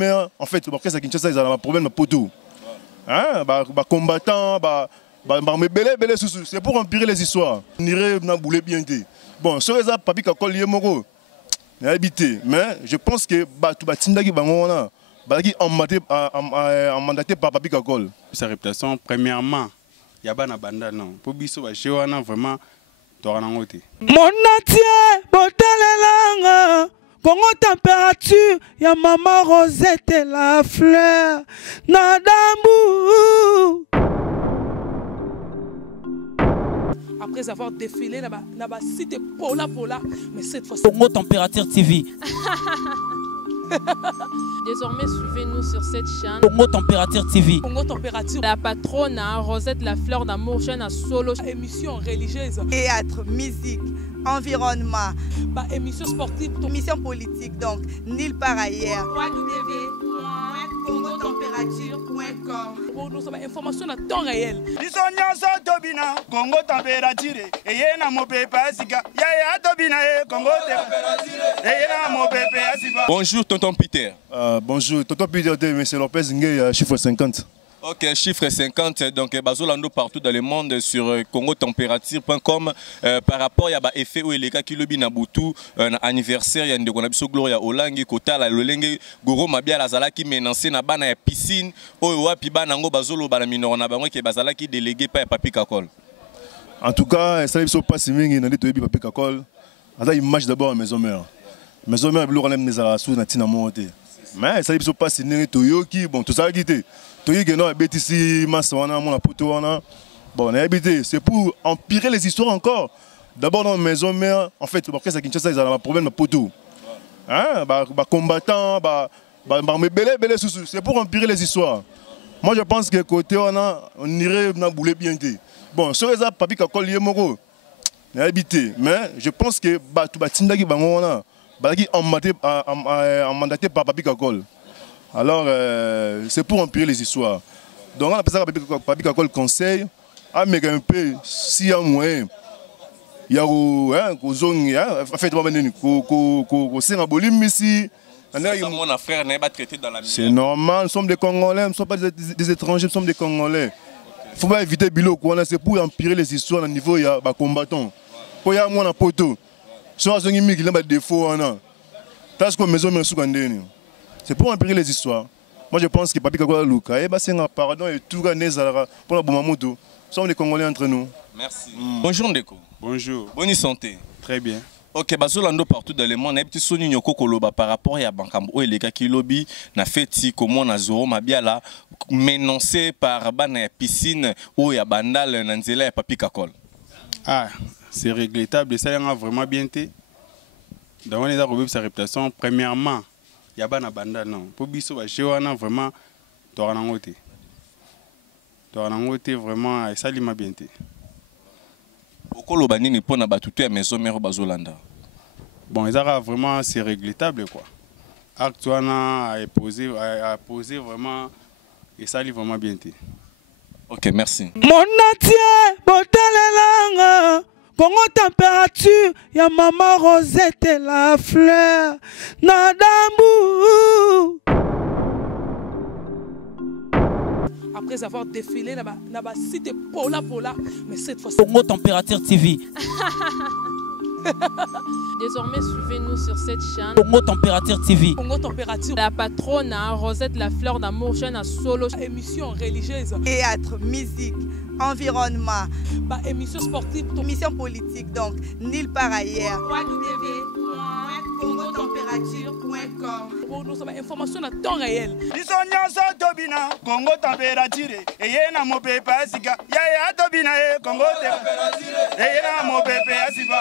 Mais en fait, après ça Kinshasa, ils ont un problème de poteau. Hein, combattant, c'est pour empirer les histoires. On irait dans bouler bien. Bon, sur les papi kakol lié moko. Habité, mais je pense que tout batinda qui bangona, qui en mandaté par papi kakol. Sa réputation premièrement, yabana banda non. Pour biso ba chewana vraiment toranangote. Mon atier, botalelanga. Congo température, ya maman Rosette et la fleur, Nadambu. Après avoir défilé dans la cité Pola, mais cette fois Congo Température TV. Désormais, suivez-nous sur cette chaîne. Congo Température TV. Congo Température. La patronne, Rosette, la fleur d'amour, jeune à solo. Émission religieuse. Théâtre, musique, environnement. Émission sportive. Émission politique, donc, nulle part ailleurs. www.congotempérature.com. Nous avons information à temps réel. Congo Température. Et y a mon pépé Asika. Yaya Tobina, Congo Température. Et y a mon pépé Asika. Bonjour, tonton Peter. Bonjour, tonton Peter, M. Lopez, chiffre 50. Ok, chiffre 50, donc Bazolando partout dans le monde sur congotempérature.com par rapport à l'effet où il y a kilobi na butu anniversaire il y a une konabiso gloria olangi kota la lolenge goro mabia la zala qui menacé na bana ya piscine oyo wapi bana ngo bazolo bana minoro na bango ke bazala qui délégué par papi kakol. En tout cas, ça ne se passe pas si na dit papi kakol. Ada image d'abord à maison mère. Maison mère bleu relève les sous na tina monté. Mais ça ne se passe si ne toyoki bon tout ça quitté. Bon, c'est pour empirer les histoires encore. D'abord dans la maison mère, en fait, après ça Kinshasa, ils ont un problème de poteau. Hein, combattant, c'est pour empirer les histoires. Moi je pense que côté on irait dans bouler bien. Bon, sur les papi kakol lié moko. Habité, mais je pense que tout batinda qui bangona, qui en mandaté par papi kakol. Alors, c'est pour empirer les histoires. Donc, on a besoin de papi kakol conseil, à mettre un peu, s'il y a moyen, il y a une zone, en fait, c'est normal, nous sommes des Congolais, nous ne sommes pas des étrangers, nous sommes des Congolais. Il ne faut pas éviter Bilo, c'est pour empirer les histoires au niveau des combattants. Pour y avoir un poteau, si on a des défauts, c'est pour empirer les histoires. Moi je pense que Papi Kakol Luka, c'est un pardon et tout pour la Bomamoto. Nous sommes des Congolais entre nous. Merci. Bonjour Ndeko. Bonjour. Bonne santé. Très bien. Ok, Bazolando partout dans le monde, on a petit soni nyoko koloba par rapport à Bankambo et les gars qui lobby na feti comment na zoro mabiala menacé par bana piscine ou ya bandal na nzela ya Papi Kakol. Ah, c'est regrettable, ça y a vraiment bien été. Donc on est à revoir sa réputation premièrement. Yabana banda non. Pour biso ba chewana vraiment toranangote. Toranangote vraiment ça li m'a bien été. Okolo banini pona batutu ya maison mère Bazolanda. Bon, ils a vraiment c'est regrettable quoi. Actuana a posé vraiment et ça li vraiment bien été. OK, merci. Mon atier, botalelanga. Congo température, ya maman Rosette et la fleur, Nadambu. Après avoir défilé dans la cité Pola, mais cette fois Congo Température TV. Désormais, suivez-nous sur cette chaîne. Congo Température TV. Congo Température. La patronne, Rosette, la fleur d'amour, jeune à solo. Émission religieuse. Théâtre, musique, environnement. Émission sportive. Émission politique, donc, nulle part ailleurs. www.congotempérature.com. Nous avons information à temps réel. Congo Température. Et y a mon pépé Asika. Yaya Tobina, Congo Température. Et y a mon pépé Asika.